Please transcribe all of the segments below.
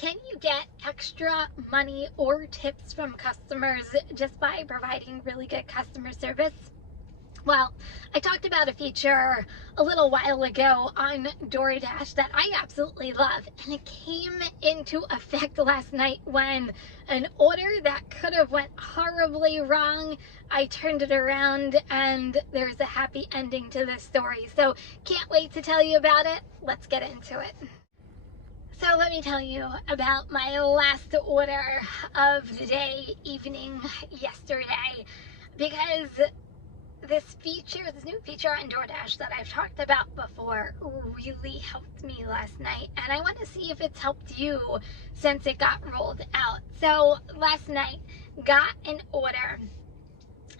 Can you get extra money or tips from customers just by providing really good customer service? Well, I talked about a feature a little while ago on DoorDash that I absolutely love, and it came into effect last night when an order that could have went horribly wrong, I turned it around and there's a happy ending to this story. So can't wait to tell you about it. Let's get into it. So let me tell you about my last order of the day, evening, yesterday, because this new feature on DoorDash that I've talked about before really helped me last night, and I want to see if it's helped you since it got rolled out. So last night, got an order,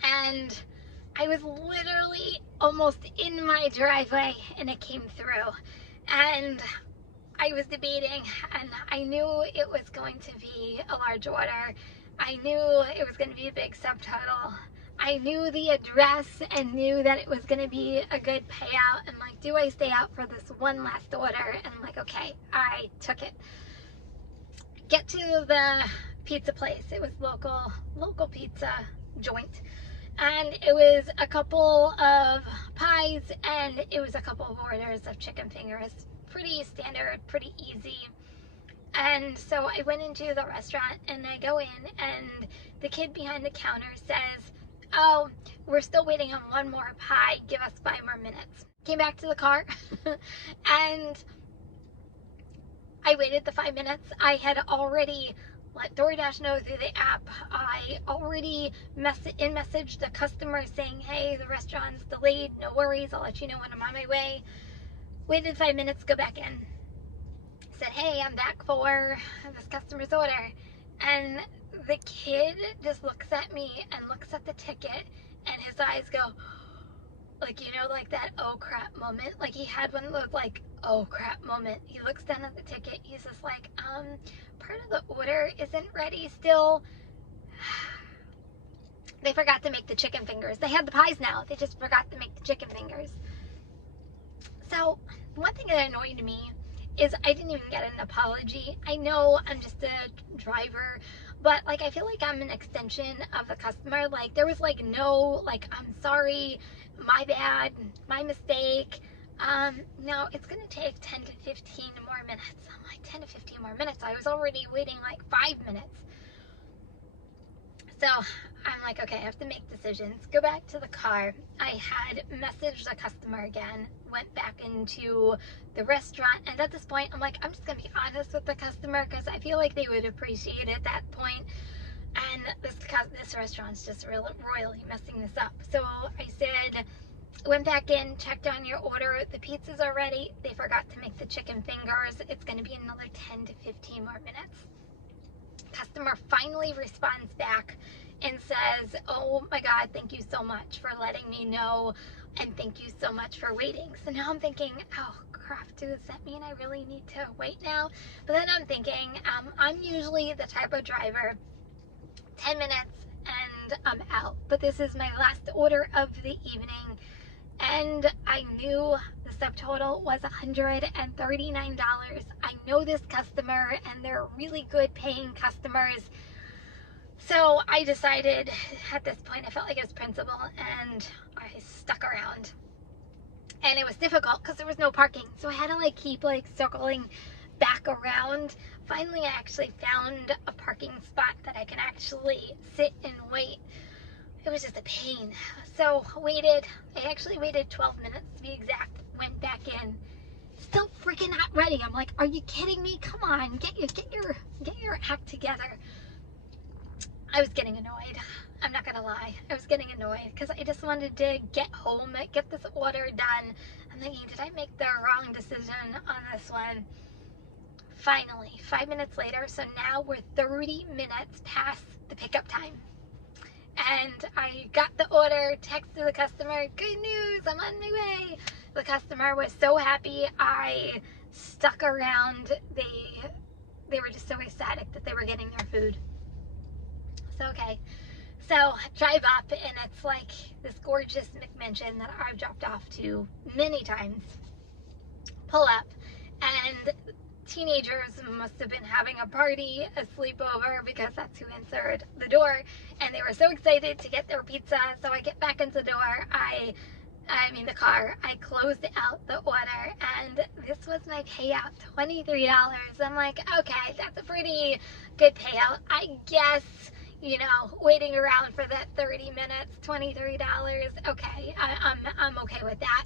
and I was literally almost in my driveway, and it came through, and I was debating, and I knew it was going to be a large order. I knew it was going to be a big subtotal. I knew the address and knew that it was going to be a good payout. And like, do I stay out for this one last order? And I'm like, okay, I took it. Get to the pizza place. It was local pizza joint. And it was a couple of pies and it was a couple of orders of chicken fingers. Pretty standard, pretty easy. And so I went into the restaurant and I go in and the kid behind the counter says, "Oh, we're still waiting on one more pie. Give us 5 more minutes." Came back to the car and I waited the 5 minutes. I had already let DoorDash know through the app. I already messaged the customer saying, "Hey, the restaurant's delayed. No worries. I'll let you know when I'm on my way." Waited 5 minutes, go back in. Said, "Hey, I'm back for this customer's order." And the kid just looks at me and looks at the ticket and his eyes go, like, you know, like that oh crap moment. Like he had one of those like oh crap moment. He looks down at the ticket. He's just like, part of the order isn't ready still. They forgot to make the chicken fingers. They had the pies now. They just forgot to make the chicken fingers. So one thing that annoyed me is I didn't even get an apology. I know I'm just a driver, but like I feel like I'm an extension of the customer. Like there was like no like I'm sorry, my bad, my mistake. No, it's gonna take 10 to 15 more minutes. I'm like 10 to 15 more minutes. I was already waiting like 5 minutes. So I'm like, okay, I have to make decisions. Go back to the car. I had messaged the customer again, went back into the restaurant, and at this point, I'm like, I'm just gonna be honest with the customer because I feel like they would appreciate it at that point. And this restaurant's just royally messing this up. So I said, went back in, checked on your order. The pizzas are ready. They forgot to make the chicken fingers. It's gonna be another 10 to 15 more minutes. Customer finally responds back and says, "Oh my God, thank you so much for letting me know, and thank you so much for waiting." So now I'm thinking, oh crap, does that mean I really need to wait now? But then I'm thinking, I'm usually the type of driver, 10 minutes and I'm out. But this is my last order of the evening, and I knew the subtotal was $139. I know this customer and they're really good paying customers. So I decided at this point, I felt like it was principle, and I stuck around. And it was difficult because there was no parking. So I had to like keep like circling back around. Finally, I actually found a parking spot that I can actually sit and wait. It was just a pain. So waited. I actually waited 12 minutes to be exact. Went back in. Still freaking not ready. I'm like, are you kidding me? Come on, get your act together. I was getting annoyed. I'm not gonna lie. I was getting annoyed because I just wanted to get home, get this order done. I'm thinking, did I make the wrong decision on this one? Finally, 5 minutes later, so now we're 30 minutes past the pickup time. And I got the order, texted the customer, good news, I'm on my way. The customer was so happy I stuck around. They were just so ecstatic that they were getting their food. So, okay. So, drive up, and it's like this gorgeous McMansion that I've dropped off to many times. Pull up, and teenagers must have been having a party, a sleepover, because that's who answered the door, and they were so excited to get their pizza. So I get back into the door, the car, I closed out the order, and this was my payout, $23. I'm like, okay, that's a pretty good payout. I guess, waiting around for that 30 minutes, $23, okay, I'm okay with that.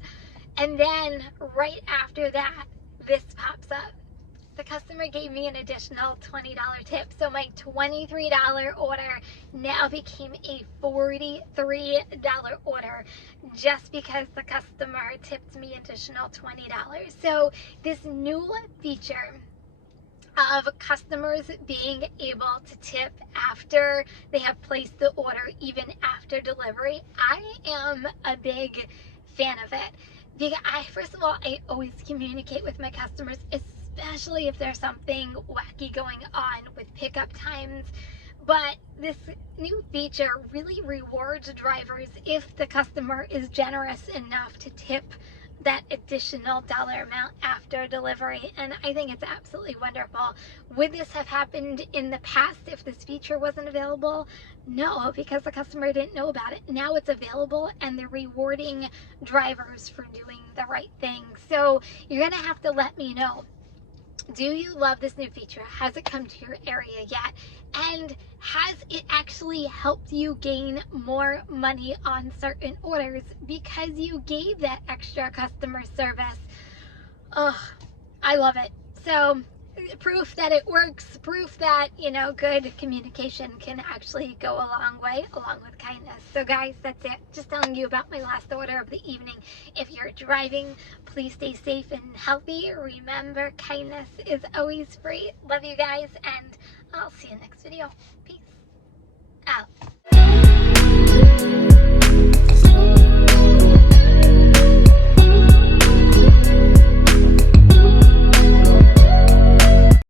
And then right after that, this pops up. The customer gave me an additional $20 tip. So my $23 order now became a $43 order just because the customer tipped me additional $20. So this new feature of customers being able to tip after they have placed the order, even after delivery, I am a big fan of it. Because first of all, I always communicate with my customers, especially if there's something wacky going on with pickup times. But this new feature really rewards drivers if the customer is generous enough to tip that additional dollar amount after delivery, and I think it's absolutely wonderful. Would this have happened in the past if this feature wasn't available? No, because the customer didn't know about it. Now it's available, and they're rewarding drivers for doing the right thing. So you're gonna have to let me know. Do you love this new feature? Has it come to your area yet? And has it actually helped you gain more money on certain orders because you gave that extra customer service? Oh, I love it. So proof that it works, proof that, good communication can actually go a long way, along with kindness. So guys, that's it. Just telling you about my last order of the evening. If you're driving, please stay safe and healthy. Remember, kindness is always free. Love you guys, and I'll see you next video. Peace.